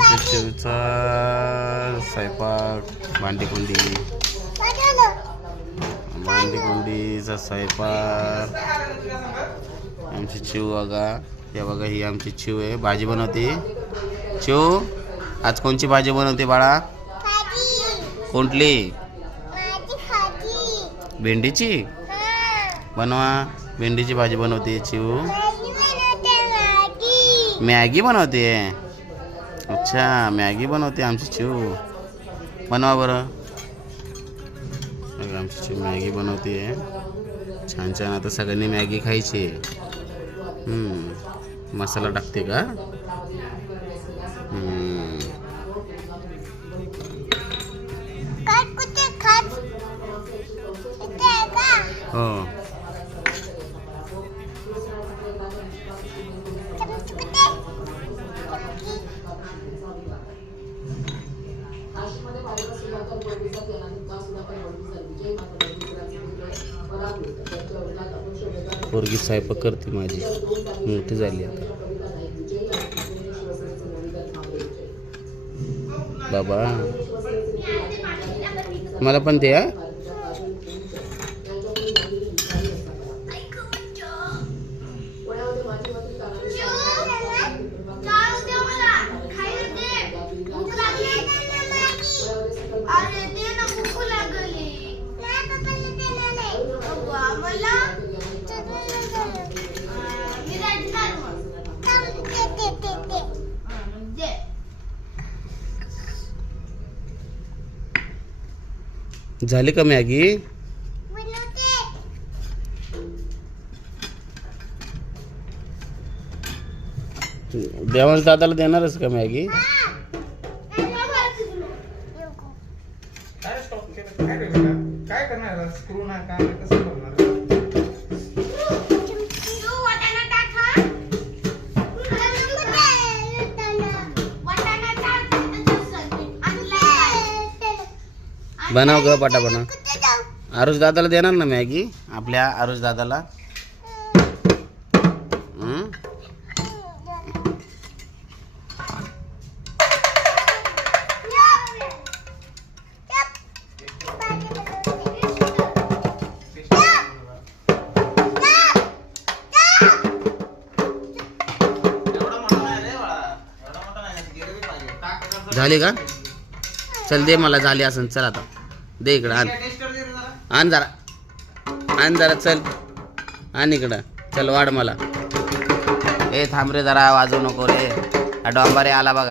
आमच्या चिवचा स्वयंपाक, भांडीकुंडीचा स्वयंपाक. आमची चिव बघा, हे बघा, ही आमची चिव आहे. भाजी बनवते चिव. आज कोणची भाजी बनवते बाळा? कोणती? भेंडीची. बनवा, भेंडीची भाजी बनवते चिव. मॅगी बनवते. अच्छा, मॅगी बनवते आमची चिव. बनवा बरं. आमची चिव मॅगी बनवते. छान छान. आता सगळ्यांनी मॅगी खायची. मसाला टाकते का? हो. पोरगी स्वयंपाक करते माझी, मोठी झाली आता. बाबा मला पण दे. झाली का मॅगी? देवांश दादाला देणारच का मॅगी? काय करणार? स्क्रू नका, कसं करणार? बनव ग पटा, बनव. आरुष दादाला देणार ना मॅगी? आपल्या आरुष दादाला. झाली का? चल दे मला. झाली असन. चल आता दे इकडं. आण जरा. चल आण इकडं. चल वाढ मला. ए थांब रे जरा, वाजवू नको रे. डॉम्बारे आला बघा.